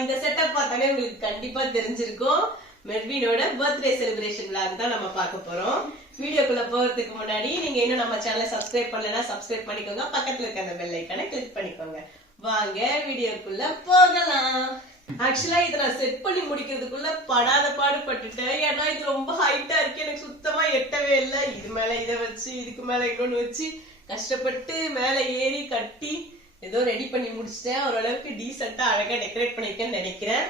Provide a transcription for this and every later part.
இந்த செட்டப் பார்த்தாலே உங்களுக்கு கண்டிப்பா தெரிஞ்சிருக்கும். மெர்வினோட பர்த்டே செலிப்ரேஷன் விளாக் தான் நம்ம பார்க்க போறோம். வீடியோக்குள்ள போறதுக்கு முன்னாடி நீங்க இன்னும் நம்ம சேனலை சப்ஸ்கிரைப் பண்ணலனா சப்ஸ்கிரைப் பண்ணிக்கோங்க. பக்கத்துல இருக்க அந்த பெல் ஐகானை கிளிக் பண்ணிக்கோங்க. வாங்க வீடியோக்குள்ள போகலாம். ஆக்சுவலா இதை நான் செட் பண்ணி முடிக்கிறதுக்குள்ள படாத பாடுபட்டுட்டேன். ஏன்னா இது ரொம்ப ஹைட்டா இருக்கு, எனக்கு சுத்தமா எட்டவே இல்லை. இது மேல இதை வச்சு இதுக்கு மேல இன்னொன்னு வச்சு கஷ்டப்பட்டு மேல ஏறி கட்டி ஏதோ ரெடி பண்ணி முடிச்சிட்டேன். ஓரளவுக்கு டீசெண்டா அழகா டெக்கரேட் பண்ணிருக்கேன்னு நினைக்கிறேன்.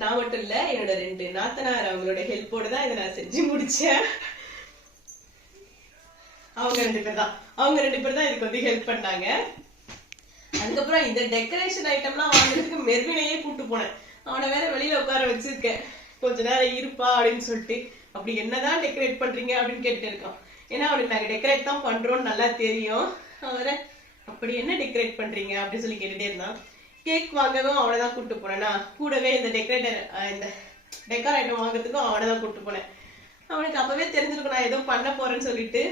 நான் மட்டும் இல்ல, என்னோட 2 நாத்தனார் அவங்களோட ஹெல்ப்போட தான் இதை நான் செஞ்சு முடிச்சேன். அவங்க 2 பேர் தான் இதுக்கு வந்து ஹெல்ப் பண்ணாங்க. அதுக்கப்புறம் இந்த டெக்கரேஷன் ஐட்டம்லாம் வாங்குறதுக்கு மெர்வினையே கூட்டு போனேன். அவனை வேற வெளியில உட்கார வச்சிருக்கேன், கொஞ்ச நேரம் இருப்பா அப்படின்னு சொல்லிட்டு. அப்படி என்னதான் டெக்கரேட் பண்றீங்க அப்படின்னு கேட்டு இருக்கான். ஏன்னா அவனுக்கு நாங்க டெக்கரேட் தான் பண்றோம்னு நல்லா தெரியும். அவரை அப்படி என்ன டெக்கரேட் பண்றீங்க அப்படின்னு சொல்லி கேட்டுட்டே இருந்தான். கேக் வாங்கவும் அவனைதான் கூட்டு போனேன்னா, கூடவே இந்த டெக்கர் ஐட்டம் வாங்குறதுக்கும் அவனைதான் கூட்டு போனேன். அவனுக்கு அப்பவே தெரிஞ்சிருக்கும் நான் ஏதோ பண்ண போறேன்னு சொல்லிட்டு.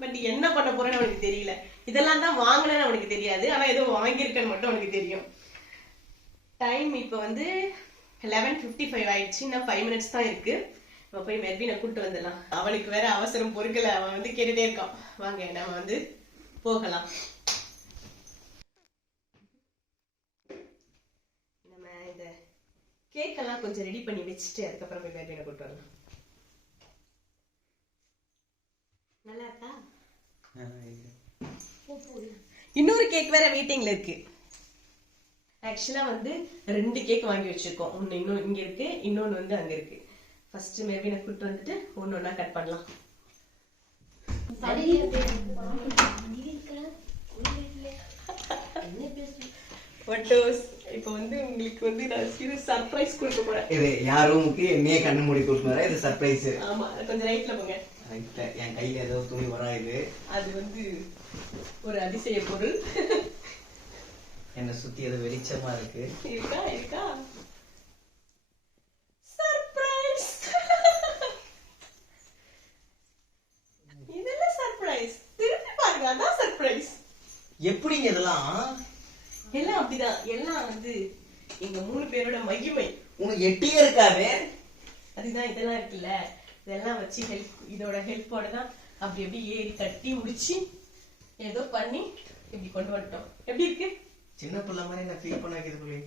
பட் என்ன பண்ண போறேன்னு அவனுக்கு தெரியல. இதெல்லாம் தான் வாங்கினேன்னு அவனுக்கு தெரியாது, ஆனா ஏதோ வாங்கியிருக்கேன்னு மட்டும் அவனுக்கு தெரியும். டைம் இப்போ வந்து 11:55 ஆயிடுச்சு. இன்னும் 5 minutes தான் இருக்கு. நம்ம போய் மெர்வினை கூட்டு வந்துடலாம். அவனுக்கு வேற அவசரம் பொறுக்கல, அவன் வந்து கேட்டுட்டே இருக்கான். வாங்க நம்ம வந்து போகலாம். நம்ம இந்த கேக் எல்லாம் கொஞ்சம் ரெடி பண்ணி வச்சுட்டு அதுக்கப்புறம் போய் மெர்வினை கூட்டு வரலாம். நல்லா இருக்கா? இன்னொரு கேக் வேற வெயிட்டிங்ல இருக்கு. ஆக்சுவலா வந்து 2 கேக் வாங்கி வச்சிருக்கோம். ஒன்னு இன்னும் இங்க இருக்கு, இன்னொன்னு வந்து அங்க இருக்கு. ஃபர்ஸ்ட் மெர்வினை கூட்டு வந்துட்டு ஒன்னொன்னா கட் பண்ணலாம். இப்போ வந்து உங்களுக்கு வந்து நான் சிறு சர்ப்ரைஸ் கொடுக்க போறேன். இது யாரும் என்னைய கண்ணு மூடி கொடுத்துறேன். இது சர்ப்ரைஸ். ஆமா, கொஞ்சம் ரைட்ல போங்க. என் கையில ஏதோ துணி வரா. இது அது வந்து ஒரு அதிசய பொருள். என்ன சுத்தி ஏதோ வெளிச்சமா இருக்கு. இருக்கா சர்ப்ரைஸ். இதெல்லாம் சர்ப்ரைஸ். திருப்பி பாருங்க, அதான் சர்ப்ரைஸ். எப்படிங்க இதெல்லாம்? எல்லாம் அப்படிதான். எல்லாம் வந்து எங்க 3 பேரோட மகிமை. உனக்கு எட்டியே இருக்காது. அதுதான் இதெல்லாம் இருக்குல்ல, இதெல்லாம் வச்சு இதோட ஹெல்ப்போட தான் அப்படி எப்படி ஏறி கட்டி முடிச்சு ஏதோ பண்ணி இப்படி கொண்டு வந்துட்டோம். எப்படி இருக்கு? சின்ன பிள்ளை மாதிரி நான் ஃபீல் பண்ண வைக்கிறது புள்ளி.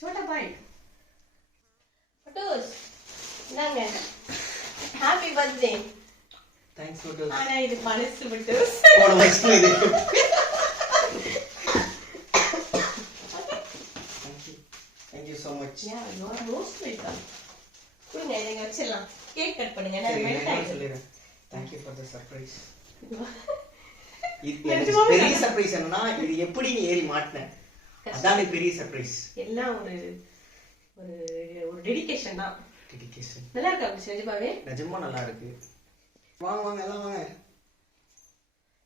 சோட்டா பாய் போட்டோஸ் நாங்க ஹாப்பி பர்த்டே. Thanks photos. ஆனா இது பழசு போட்டோஸ். போன வருஷம் இது. Thank you so much. Yeah, you are most welcome. குடுங்க, இங்க வச்சிடலாம். கேக் கட் பண்ணுங்க. நான் சொல்லிறேன். Thank you for the surprise. இது பெரிய சர்ப்ரைஸ். என்னன்னா இது எப்படி நீ ஏறி மாட்டன, அதான் பெரிய சர்ப்ரைஸ். எல்லாம் ஒரு டெடிகேஷன் தான். டெடிகேஷன் நல்லா இருக்கா? நிஜமாவே நிஜமா நல்லா இருக்கு. வாங்க வாங்க எல்லாம் வாங்க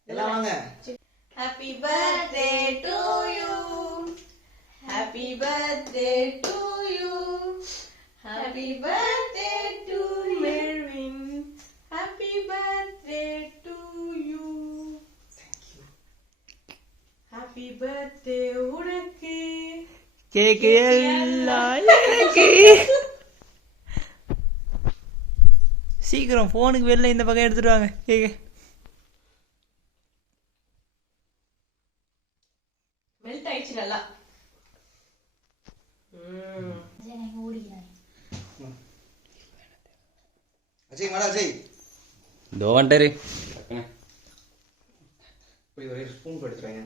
எல்லாம் வாங்க. Happy birthday to you, happy birthday to you, happy birthday to Mervin, happy birthday to you. Happy birthday உனக்கு. கேக் எல்லாம் எனக்கு. சீக்கிரம் போனுக்கு வெளில இந்த பக்கம் எடுத்துட்டு வாங்க கேக்கு. மெல்ட் ஆயிடுச்சு நல்லா. அஜய் மாடா அஜய் தோ வந்துட்டாரு. போய் ஒரு ஸ்பூன் எடுத்துறேங்க.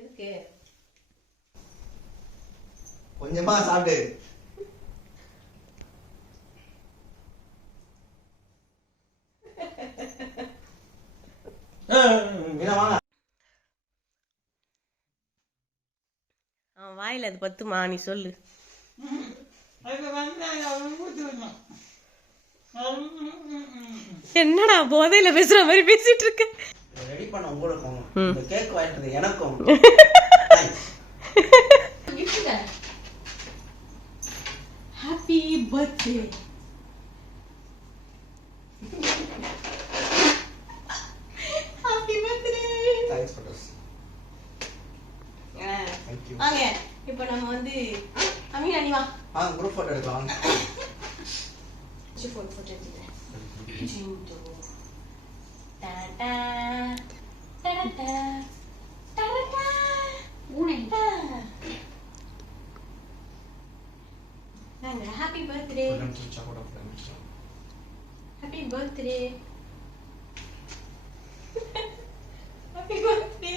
எதுக்கு? கொஞ்சமா சாப்பிடு. அவன் வாயில அது பத்துமா? நீ சொல்லு. என்னடா போதையில பேசுற மாதிரி பேசிட்டு இருக்க? ரெடி பண்ண உங்களுக்கும் இந்த கேக் வாங்கிட்டு எனக்கும். Happy birthday. Happy birthday. Thanks பட்டோஸ். வாங்க இப்போ நம்ம வந்து அமீனா நீ வா குரூப் போட்டோ எடுக்கலாம் வாங்க. போட்டோ எடுத்துக்கிறேன். ஜிந்து டாடா டாடா டாடா ஊனைடா நாங்க happy birthday happy birthday happy birthday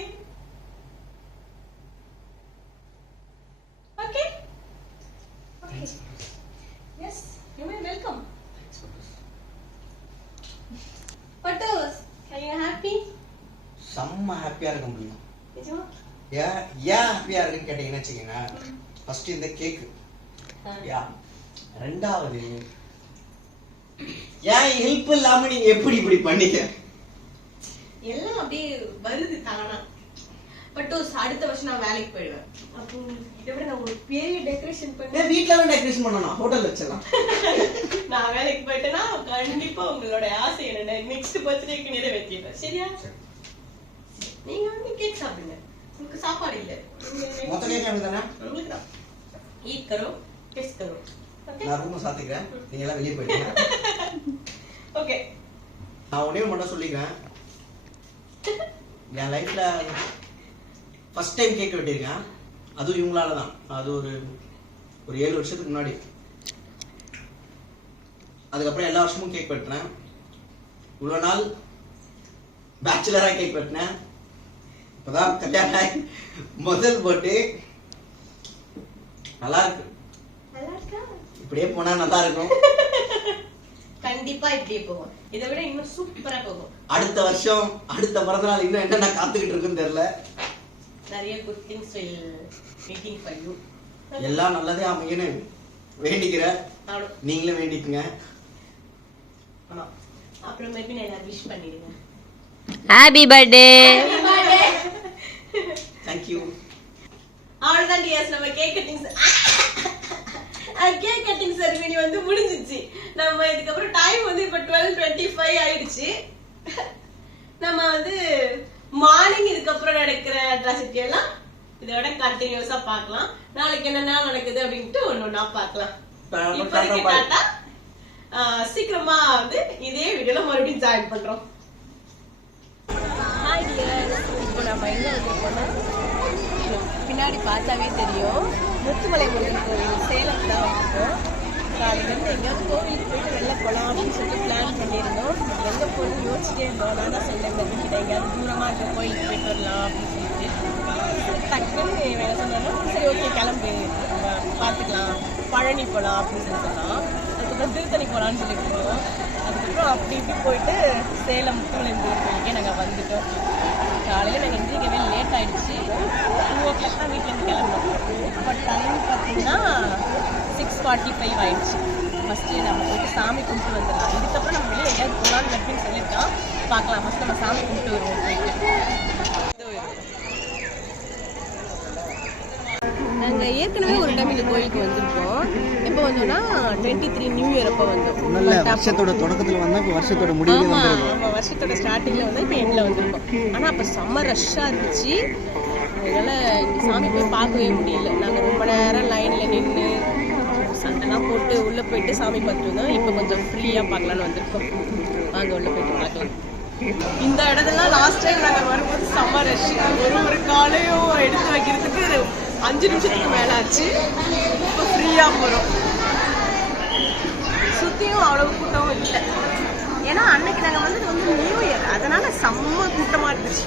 okay okay yes you may welcome பட்டோஸ் are you happy செம்ம ஹாப்பியா இருக்க முடியும். நிஜமா ஏன் ஹாப்பியா இருக்குன்னு கேட்டீங்கன்னா வச்சுக்கோங்க, ஃபர்ஸ்ட் இந்த கேக்கு, யா ரெண்டாவது ஏன் ஹெல்ப் இல்லாம நீங்க எப்படி இப்படி பண்ணீங்க? எல்லாம் அப்படியே வருது தானா. பட்டோஸ் அடுத்த வருஷம் நான் வேலைக்கு போயிடுவேன். அப்போ இதை விட நான் ஒரு பெரிய டெக்கரேஷன் பண்ணேன். வீட்ல வந்து டெக்கரேஷன் பண்ணணும், ஹோட்டல் வச்சிடலாம். நான் வேலைக்கு போயிட்டேன்னா கண்டிப்பா உங்களோட ஆசை என்ன நெக்ஸ்ட் பர்த்டேக்கு நிறைவேற்றிடுவேன். சரியா? நீங்க வந்து கேக் சாப்பிடுங்க, உங்களுக்கு சாப்பாடு இல்ல. மொத்த கேக் எனக்கு தானே? உங்களுக்கு தான். ஈட் கரோ டேஸ்ட் கரோ. ஓகே நான் ரூம் சாத்திக்கிறேன், நீங்க எல்லாம் வெளியே போயிடுங்க. ஓகே நான் ஒண்ணே மட்டும் சொல்லிக்கிறேன், என் லைஃப்ல ஃபர்ஸ்ட் டைம் கேக் வெட்டியிருக்கேன், அதுவும் இவங்களால தான். அது ஒரு 7 வருஷத்துக்கு முன்னாடி. அதுக்கப்புறம் எல்லா வருஷமும் கேக் வெட்டினேன். இவ்வளோ நாள் பேச்சுலரா கேக் வெட்டினேன். இப்பதான் கல்யாணம் ஆகி முதல் பர்த்டே. நல்லா இருக்கு, நல்லா இருக்கா? இப்படியே போனா நல்லா இருக்கும். கண்டிப்பா இப்படியே போகும், இதை விட இன்னும் சூப்பரா போகும். அடுத்த வருஷம் அடுத்த பிறந்த நாள் இன்னும் என்ன காத்துக்கிட்டு இருக்குன்னு தெரியல. நிறைய good things will waiting for you. எல்லாம் நல்லதே அமையன்னு வேண்டிக்கிறேன், நீங்களும் வேண்டிக்குங்க. அப்புறம் மேபி நான் விஷ் பண்ணிடுங்க. Happy birthday. Thank you. அவ்வளவுதான் டியர்ஸ், நம்ம கேக் கட்டிங் செரிமனி வந்து முடிஞ்சிச்சு. நம்ம இதுக்கப்புறம் டைம் வந்து இப்ப 12:25 ஆயிடுச்சு. நம்ம வந்து மார்னிங் இதுக்கப்புறம் நடக்கிற அட்ராசிட்டி எல்லாம் இதோட கண்டினியூஸா பார்க்கலாம். நாளைக்கு என்னென்ன நடக்குது அப்படின்ட்டு ஒன்னொன்னா பார்க்கலாம். இப்போதைக்கு டாட்டா. சீக்கிரமா வந்து இதே வீடியோல மறுபடியும் ஜாயின் பண்றோம். ஹாய் டியர்ஸ், இப்போ நம்ம எங்க வந்திருக்கோம்னா பின்னாடி பார்த்தாவே தெரியும், முத்துமலை முருகன் கோவில் சேலம் தான் வந்திருக்கோம். காலையிலேருந்து எங்கேயாவது கோவிலுக்கு போயிட்டு வெளில போகலாம் அப்படின்னு சொல்லிட்டு பிளான் பண்ணியிருந்தோம். எங்கே போகணும்னு யோசிச்சிட்டே இருந்தோம். நான் தான் சொன்னேன் கிட்ட எங்கேயாவது தூரமாக இருக்க கோயிலுக்கு போயிட்டு வரலாம் அப்படின்னு சொல்லிட்டு. டக்குன்னு வேலை சொன்னாலும் சரி ஓகே கிளம்பு பார்த்துக்கலாம், பழனி போகலாம் அப்படின்னு சொல்லி சொன்னோம். அதுக்கப்புறம் திருத்தணி போகலான்னு சொல்லிட்டு இருந்தோம். அதுக்கப்புறம் அப்படி இப்படி போயிட்டு சேலம் முத்துமலை முருகன் கோயிலுக்கே நாங்கள் வந்துட்டோம். காலையில் நாங்கள் எந்திரிக்கவே லேட் ஆகிடுச்சு. 2 o'clock தான் வீட்டிலேருந்து கிளம்புறோம். பட் டைம் பார்த்தீங்கன்னா 6:45 ஆயிடுச்சு. ஃபஸ்ட்டு நம்ம போயிட்டு சாமி கும்பிட்டு வந்துடலாம். இதுக்கப்புறம் நம்ம வெளியே எங்கேயாவது போகலான்னு அப்படின்னு சொல்லியிருக்கோம். பார்க்கலாம், ஃபஸ்ட் நம்ம சாமி கும்பிட்டு வருவோம் போயிட்டு. நாங்கள் ஏற்கனவே ஒரு டைம் இந்த கோயிலுக்கு வந்திருக்கோம். எப்போ வந்தோம்னா 23 நியூ இயர் அப்போ வந்தோம். வருஷத்தோட தொடக்கத்தில் வந்தால் இப்போ வருஷத்தோட முடிவு. ஆமாம், வருஷத்தோட ஸ்டார்டிங்கில் வந்து இப்போ எண்டில் வந்திருக்கோம். ஆனால் அப்போ செம்ம ரஷ்ஷாக இருந்துச்சு. அதனால் இந்த சாமி போய் பார்க்கவே முடியல. நாங்கள் ரொம்ப நேரம் லைனில் நின்று சண்டைலாம் போட்டு உள்ளே போயிட்டு சாமி பார்த்துட்டு வந்தோம். இப்போ கொஞ்சம் ஃப்ரீயாக பார்க்கலான்னு வந்திருக்கோம். வாங்க உள்ளே போயிட்டு பார்க்கலாம். இந்த இடத்துலாம் லாஸ்ட் டைம் நாங்கள் வரும்போது செம்ம ரஷ். ஒரு காலையும் எடுத்து வைக்கிறதுக்கு 5 நிமிஷத்துக்கு மேலே ஆச்சு. இப்போ ஃப்ரீயாக போகிறோம். சுற்றியும் அவ்வளோ கூட்டமும் இல்லை. ஏன்னா அன்னைக்கு நாங்கள் வந்தது வந்து நியூ இயர், அதனால செம்ம கூட்டமாக இருந்துச்சு.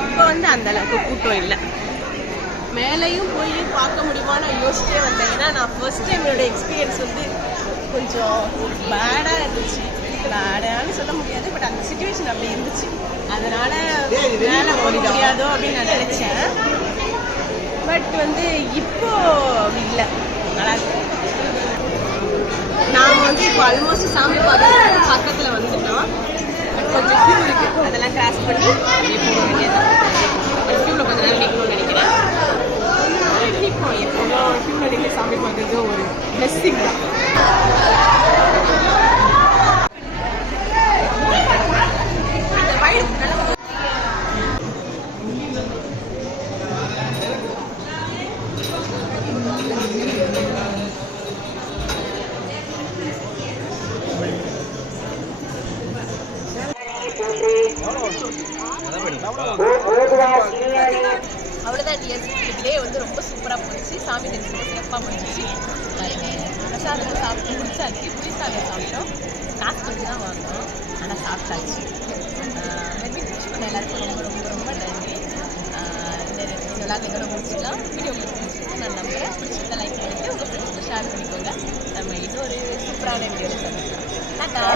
இப்போ வந்து அந்த அளவுக்கு கூட்டம் இல்லை. மேலேயும் போய் பார்க்க முடியுமா நான் யோசிச்சே வந்தேன். ஏன்னா நான் ஃபர்ஸ்ட் டைம் என்னோட எக்ஸ்பீரியன்ஸ் வந்து கொஞ்சம் பேடாக இருந்துச்சு. பேடான்னு சொல்ல முடியாது, பட் அந்த சுச்சுவேஷன் அப்படி இருந்துச்சு. அதனால மேலே போக முடியாதோ அப்படின்னு நான் நினச்சேன். பட் வந்து இப்போ அப்படி இல்லை, நல்லா இருக்கு. நாம் வந்து இப்போ ஆல்மோஸ்ட் சாமி பார்க்க பக்கத்தில் வந்துட்டோம். கொஞ்சம் கியூ இருக்கு, அதெல்லாம் கிராஸ் பண்ணி அப்படியே போக வேண்டியதான். கியூவில் கொஞ்சம் நேரம் நிற்கணும்னு நினைக்கிறேன். நிற்போம். எப்போதும் கியூவில் நின்று சாமி பார்க்கறது ஒரு பிளெஸ்ஸிங் தான். டே வந்து ரொம்ப சூப்பராக போச்சு. சாமி தரிசனம் சிறப்பாக போச்சு. பிரசாதம் சாப்பிட்டு முடிச்சாச்சு. புளி சாதம் சாப்பிட்டோம். காசு கொஞ்சம் தான் வாங்கினோம், ஆனால் சாப்பிட்டாச்சு. மெர்வின் விஷ் பண்ண எல்லாருக்கும் ரொம்ப ரொம்ப ரொம்ப நன்றி. இந்த விளாட்டுகளை முடிச்சுக்கலாம். வீடியோ முடிச்சுட்டு நான் நம்புறேன். பிடிச்சிருந்தா லைக் பண்ணிட்டு உங்கள் ஃப்ரெண்ட்ஸ்க்கு ஷேர் பண்ணிக்கோங்க. நம்ம இன்னொரு சூப்பரான வீடியோவில் சந்திக்கலாம். டாடா.